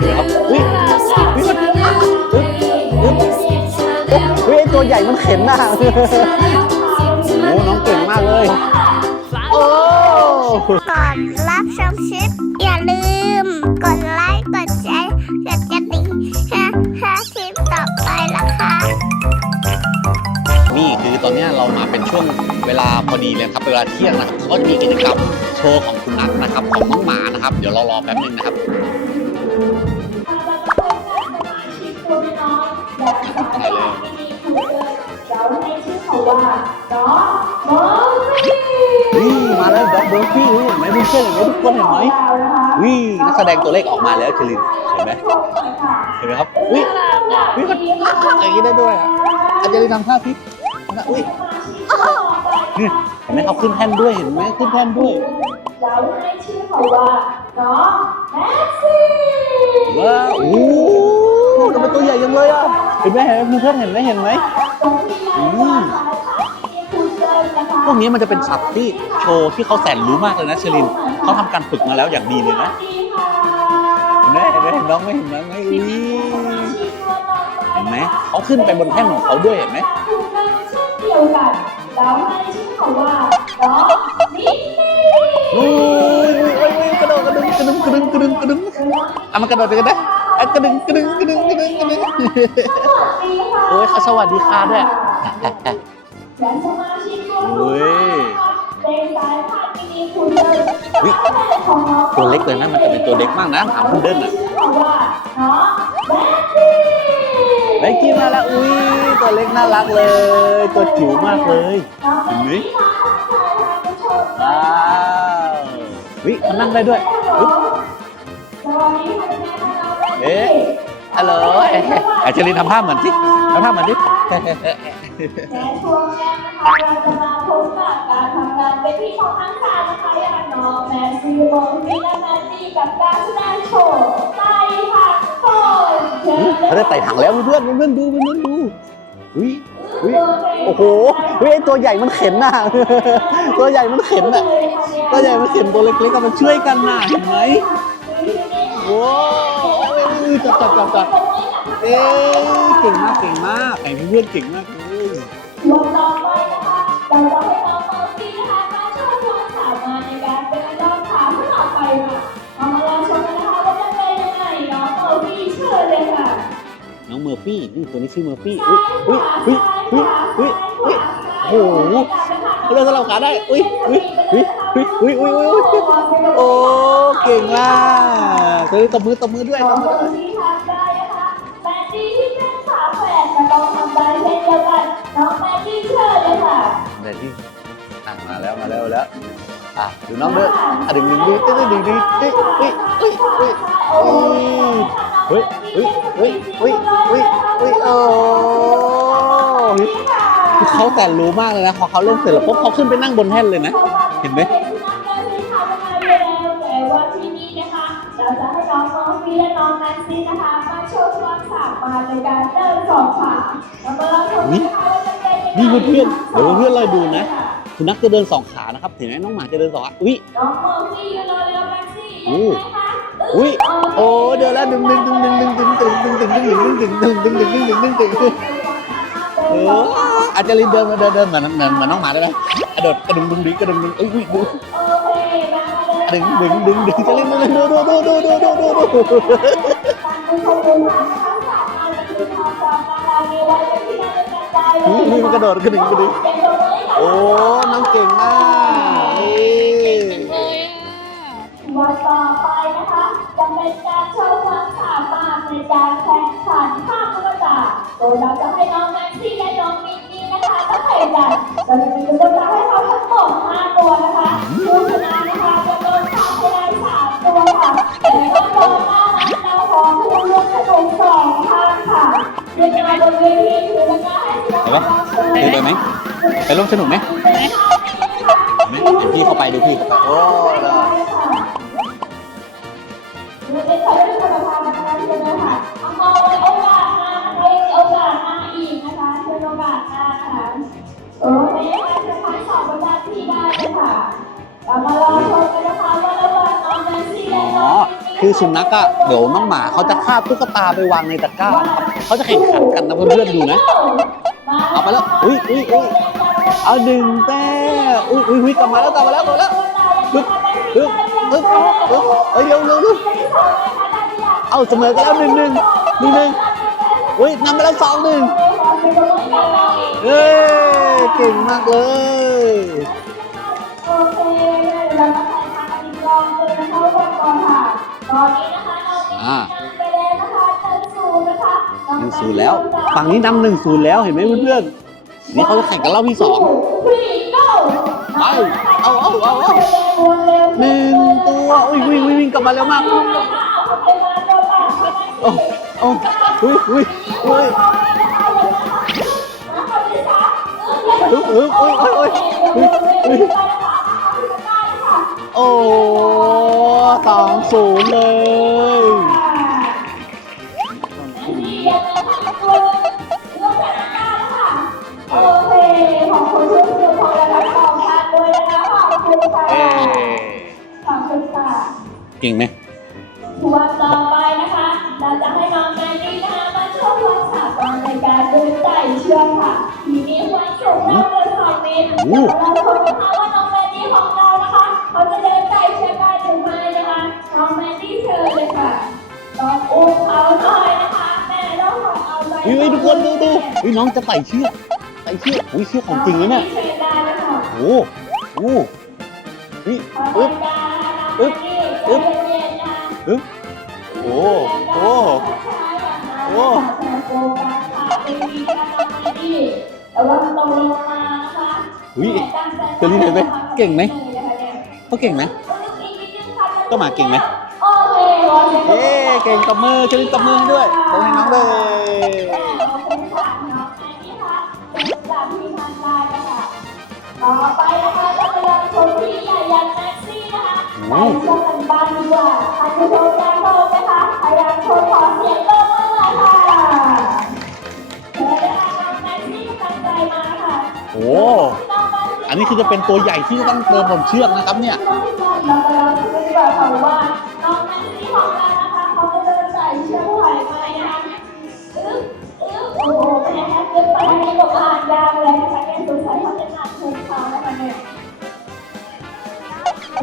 เดี๋ยวครับอุ้ยอุ้ยมันอึ๊บอึ๊บเฮ้ยตัวใหญ่มันเข็นน่ะโอ้น้องเก่งมากเลย โอ้ก่อนรับชมคลิปอย่าลืม กดไลค์ กดแชร์กดกระดิ่งฮะฮะคลิปต่อไปนะคะนี่คือตอนนี้เรามาเป็นช่วงเวลาพอดีเลยครับเวลาเที่ยงนะครับเขาก็จะมีกิจกรรมโชว์ของคุณนัทนะครับ ของน้องหมานะครับ เดี๋ยวเรารอแป๊บนึงนะครับ นี่มาแล้วด็อกเบอร์ฟี่เห็นไหมเพื่อนๆเห็นไหมทุกคนเห็นไหมวินักแสดงตัวเลขออกมาแล้วคลินเห็นไหมเห็นไหมครับวิวิมันอย่างนี้ได้ด้วยอะอาจารย์ทำท่าพิษนะอุ้ยเห็นไหมเขาขึ้นแท่นด้วยเห็นไหมขึ้นแท่นด้วยเราให้ชื่อเขาว่าน้องแม็ก ว้าวโอ้โหทำไมตัวใหญ่ยังเลยอะ เห็นไหมเห็นไหมเพื่อนเห็นไหมเห็นไหมอืมพวกนี้มันจะเป็นสัตว์ที่โชว์ที่เขาแสนรู้มากเลยนะเชลินเขาทำการฝึกมาแล้วอย่างดีเลยนะเห็นไหมเห็นไหมเห็นน้องไหมเห็นน้องไหมอุ้ยเห็นไหมเขาขึ้นไปบนแท่นของเขาด้วยเห็นไหมถูกต้องเช่นเดียวกันเราให้ชื่อเขาว่าน้องมิกระดึงกระดึงกระดึงกระดึงกระดึงอะมันกระโดดไปกันได้อะกระดึงกระดึงกระดึงกระดึงกระดึงโอ้ยเขาสวัสดีค่ะด้วยและสมาชิกตัวอุ้ยเป็นสายพันธุ์ที่มีคุณเดินอุ๊ยของน้องตัวเล็กเลยนะมันจะเป็นตัวเล็กมากนะถามพุดเดิ้ลอะชื่อเขาว่าน้องแม็กซี่ไอ้กินมาแล้วอุ้ยตัวเล็กน่ารักเลย ตัวจิ๋วมากเลยเห็นไหมว้าววิมันนั่งได้ด้วย เอ๊ะฮัลโหลไอเชลินทำท่าเหมือนสิทำท่าเหมือนสิในช่วงนี้นะคะเราจะมาพบกับการทำงานเป็นที่ของทั้งสามนะคะอย่างน้องแมนซีโมฟี่และแมนซี่กับการแสดงโชว์ไต่ผักโคนเชิญเขาได้ไต่ถังแล้วเพื่อนๆเพื่อนๆดูเพื่อนๆดูอุ้ยอุ้ยโอ้โห เฮ้ยไอ้ตัวใหญ่มันเข็นน่ะ ตัวใหญ่มันเข็นน่ะ ตัวใหญ่มันเข็นตัวเล็กๆก็มันช่วยกันน่ะเห็นไหมโอ้ยจับจับจับจับเอ๊ะเก่งมากเก่งมากไอ้เพื่อนๆเก่งมากเลยวันต่อไปนะคะเราจะให้น้องเมอร์ซี่นะคะมาโชว์ความสามารถในการเป็นรองขาขึ้นต่อไปค่ะเอามาลองชมกันนะคะว่าจะเป็นยังไงน้องเมอร์ซี่เชิญเลยค่ะน้องเมอร์ฟี่นี่ตัวนี้ชื่อเมอร์ฟี่อุ้ยอุ้ยอุ้ยอุ้ยอุ้ยอุ้ย โอ้โหเราสลับขาได้ อุ้ยอุ้ยอุ้ยอุ้ยอุ้ยอุ้ยอุ้ยโอ้ เก่งมากเฮ้ยตบมือตบมือด้วยน้ตองบมือเมอด้วยร์ซี่ทำได้คะแมนดี้ที่เป็นฝาแฝดจะต้องทำได้เช่นเดียวกันน้องแมนดี้เชิญเลยค่ะเดี๋ยวที่อะมาแล้วมาแล้วแล้วอะดูน้องด้วยอะดึงดึงดึงดึงดึงดึงดึงอุ้ยอุ้ยอุ้ยอุ้ยอุ้ยอุ้ยอุ้ยอุ้ยอุ้ยอุ้ยโอ้ คือเขาแต่รู้มากเลยนะพอเขาเล่นเสร็จแล้วปุ๊บเขาขึ้นไปนั่งบนแท่นเลยนะ เห็นไหมแต่ว่าที่นี่นะคะเราจะให้น้องมอร์ฟี่และน้องแมนซี่นะคะมาโชว์ความสามารถในการเดินสองขาเรามาลองชมกันนะคะว่าจะเป็นยังไงนี่เพื่อนๆเดี๋ยวเพื่อนๆเราดูนะสุนัขจะเดินสองขานะครับเห็นไหมน้องหมาจะเดินสองขาอุ้ยน้องมอร์ฟี่ยืนรอเรือแมนซี่อู้ยังไงคะอุ้ยโอ้เดินแล้วดึงดึงดึงดึงดึงดึงดึงดึงดึงดึงดึงดึงดึงดึงดึงดึงดึงดึงดึง ดึงดึงเอออาจจะลินเดินมาเดินเดินเหมือนเหมือนเหมือนน้องหมาได้ไหมกระโดดกระดึงดึงดึงกระดึงดึงอุ้ยอุ้ยดูดึงดึงดึงดึงจะลินเลยดูดูดูดูดูดูดูดูดูดูนะคะสามารถจะคือความความน่ารักในวัยที่น่าจะกันได้เลอุ้ยยอุ้ยมันกระโดดกระดึงกระดึงโอ้น้องเก่งมากนี่งเลยวันต่อไปนะคะจะเป็นการโชว์ความสามารถในการแข่งขันภาพตุ๊กตาโดยเราจะให้น้อง ซี่และน้องมินนี่นะคะมาแข่งกันเราจะมีตุ๊กตาให้เขาทั้งหมด5ตัวนะคะผู้ชนะนะคะจะโดนทำให้ได้3ตัวค่ะแต่ว่าโดนหน้านั้นเราขอผู้ร่วมสนุกสองท่านค่ะเรียนมาบนเวทีถือตะกร้าให้ศิลเห็นปิปะนเชิญดูไปไหมไปร่วมสนุกไหมเห็นไหมเห็นพี่เข้าไปดูพี่เข้าไปโอ้ คือสุนัขอะเดี๋ยวน้องหมาเขาจะคาบตุ๊กตาไปวางในตะกร้านะครับเขาจะแข่งขันกันนะเพื่อนๆดูนะ เอาไปแล้ว อุ้ยอุ้ยอุ้ยเอาดึงแต้อุ้ยอุ้ยอุ้ยกลับมาแล้วกลับมาแล้วกลับมาแล้วปึ๊บปึ๊บปึ๊บปึ๊บเอ้ยเร็วเร็วเร็วเอาเสมอกันแล้วหนึ่งหนึ่งหนึ่งหนึ่งอุ้ยนำไปแล้วสองหนึ่งเฮ้ยเก่งมากเลย ศูนย์แล้วฝั่งนี้นำหนึ่งศูนย์แล้วเห็นไหมเพื่อนๆนี่เขาจะแข่งกันรอบที่สองไปเอาเอาเอาเอาหนึ่งตัวอุ้ยวิ่งวิ่งวิ่งกลับมาเร็วมากโอ้โอ้อุ้ยอุ้ยอุ้ยอุ้ยอุ้ยอุ้ยอุ้ยอุ้ยอุ้ยโอ้สองศูนย์เลย ขอบคุณทุกคนของเราทั้งสองท่านด้วยนะคะ ขอบคุณค่ะ เอ๊ขอบคุณค่ะเก่งไหมวันต่อไปนะคะ เราจะให้น้องแมนนี่นะคะมาโชว์ความสามารถในการเดินไต่เชือกค่ะ ทีนี้ความสูงมากเลยสองเมตรเราชมนะคะว่าน้องแมนนี่ของเรานะคะ เขาจะเดินไต่เชือกได้หรือไม่นะคะ น้องแมนนี่เชิญเลยค่ะต้องอุ้มเขาหน่อยนะคะ แม่ต้องขอเอาใจอุ้ยอุ้ยทุกคนดูดูอุ้ยน้องจะไต่เชือก ไต่เชือกอุ้ยเชือกของจริงนะเนี่ยเชิญได้นะคะโอ้โหนี่ขออึ๊บบคุณค่ะน้องแมนนี่ใจเย็นๆนะคะอึ๊บโอ้โอ้โอ้แต่ว่าตกลงมานะคะอุ้ยเจอรี่เห็นไหมเก่งไหมเขาเก่งไหมก็หมาเก่งไหมโอเคขอเสียงปรบเย้เก่งตบมือเชลิตบมือให้ด้วยตบให้น้องเลย ต่อไปนะคะเราจะลองชมพี่ใหญ่ยันแม็กซี่นะคะไปชมกันบ้างดีกว่าท่านผู้ชมอยากชมนะคะใครอยากชมขอเสียงปรบมือหน่อยค่ะเชิญเลยค่ะน้องแม็กซี่กำลังใจมาค่ะโอ้อันนี้คือจะเป็นตัวใหญ่ที่จะต้องเดินบนเชือกนะครับเนี่ยเราจะลองดูดีกว่าค่ะว่า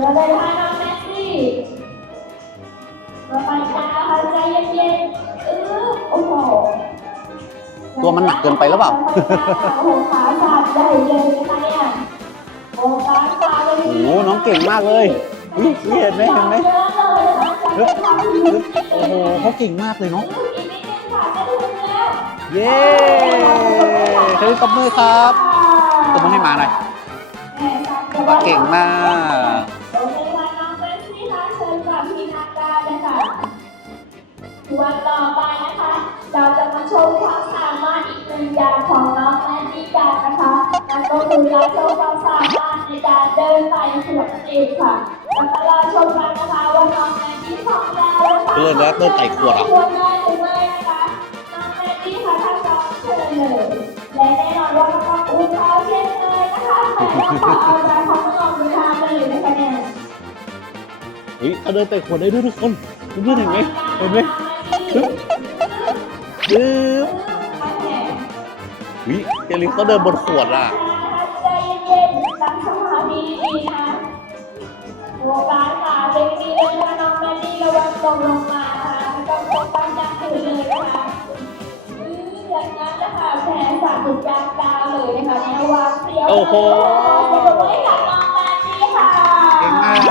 เดี๋ยวเลยค่ะน้องแม็กซี่มาไปจ้าค่ะใจเย็นๆอึ๊บโอ้โหตัวมันหนักเกินไปหรือเปล่า โอ้โหขาขาดใหญ่เลยนะคะเนี่ยโอ้ขาขาดเลยโอ้โหน้องเก่งมากเลยอุ๊ยเห็นไหมเห็นไหมฮึบฮึบโอ้โหเขาเก่งมากเลยเนาะเย้เชลิตบมือครับตบมือให้หมาหน่อยหมาเก่งมาก ชมความสามารถอีกหนึ่งอย่างของน้องแมนดี้กันนะคะนั่นก็คือการโชว์ความสามารถในการเดินไต่ขวดนั่นเองค่ะแล้วก็เราชมกันนะคะว่าน้องแมนดี้ของเรานะคะเดินแล้วเดินไต่ขวดเหรอขวดได้หรือไม่นะคะน้องแมนดี้ค่ะถ้าพร้อมเชิญเลยและแน่นอนว่าเราต้องอุ้มเขาเช่นเคยนะคะแต่ต้องขอเอาใจของน้องๆไปทำเลยนะคะเนี่ยเฮ้ยเขาเดินไต่ขวดได้ด้วยทุกคนเพื่อนๆเห็นไหมเห็นไหมฮึบ ฮึบวิเชลิตเขาเดินบนขวดอะใจเย็นๆตั้งสมาธิดีๆนะโอกาสขาเด็กดีเลยนะน้องแมนนี่ระวังตกลงมานะคะไม่ต้องตกตั้งใจถือเลยนะคะอืออย่างนั้นนะคะแผลสาดถึงกลางกาวเลยนะคะในระหว่างเสียวโอ้โหสนุกให้กับน้องแมนนี่ค่ะเก่งมาก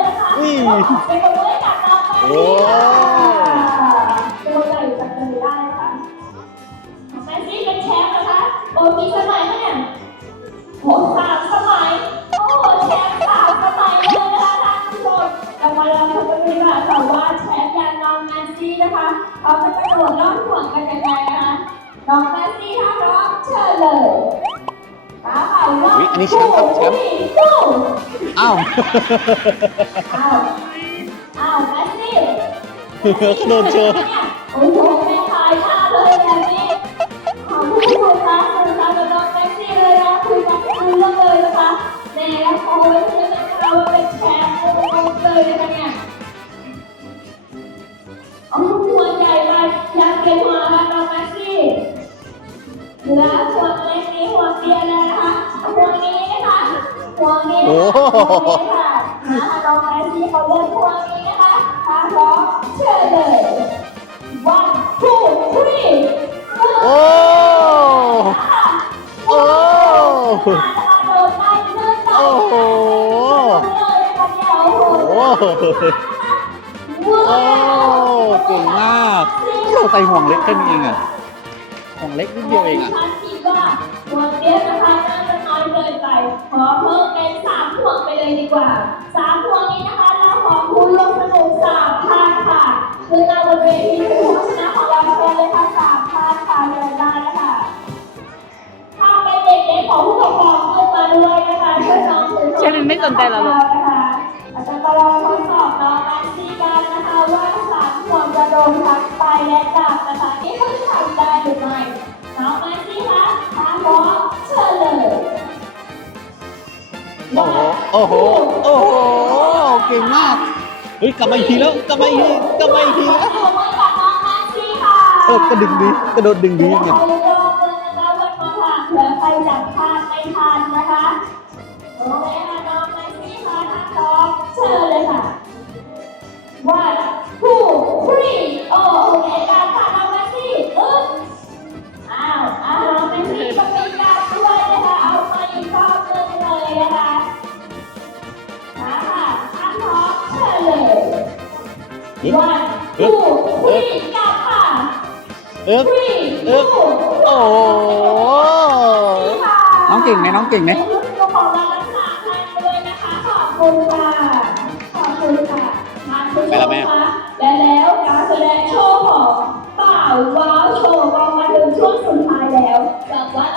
อุ้ยโอ้ อุ๊ยอันนี้แชมป์ครับแชมป์สู้อ้าวอ้าวอ้าวแมนซี่กระโดดโชว์โอ้โหแม่ขายท่าเลยแบบนี้ขอบคุณผู้ชมคะสนุกสนานกับน้องแม็กซี่เลยนะคุยกันไม่รู้เรื่องเลยนะคะแม่แล้วโอ้ยเพื่อนนะคะว่าเป็นแชมป์โอ้โหเลยนะคะเนี่ย โอ้โหโอ้โหโอ้โอ้เก่งมากเราใส่ห่วงเล็กแค่นี้เองอะห่วงเล็กนิดเดียวเองอะฉันคิดว่าห่วงเดียนะคะน่าจะน้อยเกินไป ขอเพิ่มเป็นสามห่วงไปเลยดีกว่าสามห่วงนี้นะคะเราขอคุณลงสนุกสามพันค่ะขึ้นมาบนเวทีผู้ชนะของเราเชิญเลยค่ะ ไม่สนใจเหรอลูกนะคะอาจารย์ก็ลองทดสอบน้องแมนซี่กันนะคะว่าสามห่วงจะโดนทักไปและกลับนะคะนี่เขาจะทำได้หรือไม่น้องแมนซี่คะถ้าพร้อมเชิญเลยโอ้โหโอ้โหโอ้โหเก่งมากเฮ้ยกลับมาอีกทีแล้วกลับมาอีกทีกลับมาอีกทีแล้วขอบคุณกับน้องแมนซี่ค่ะเออกระดึงดีกระโดดดึงดีเนี่ยเดี๋ยวเราลองดูนะคะวันมาค่ะเผื่อใครจับพลาดไม่ทันนะคะโอเคค่ะน้อง ร้อมเชิญเลยค่ะ one two three โอ้โอเคการค่ะน้องแมนซี่อึ๊บอ้าวอ้าวน้องแมนซี่ก็มีการด้วยนะคะ เอามาอีกรอบหนึงเลยนะคะมาค่ะถ้าพร้อมเชิญเลยอึ๊บ one อึ๊บ two three กลับค่ะเอ๊บ three อึ๊บ two โอ้โห น้องเก่งไหมน้องเก่งไหมเป็นผู้ ช่วงสุดท้ายแล้วจากวัด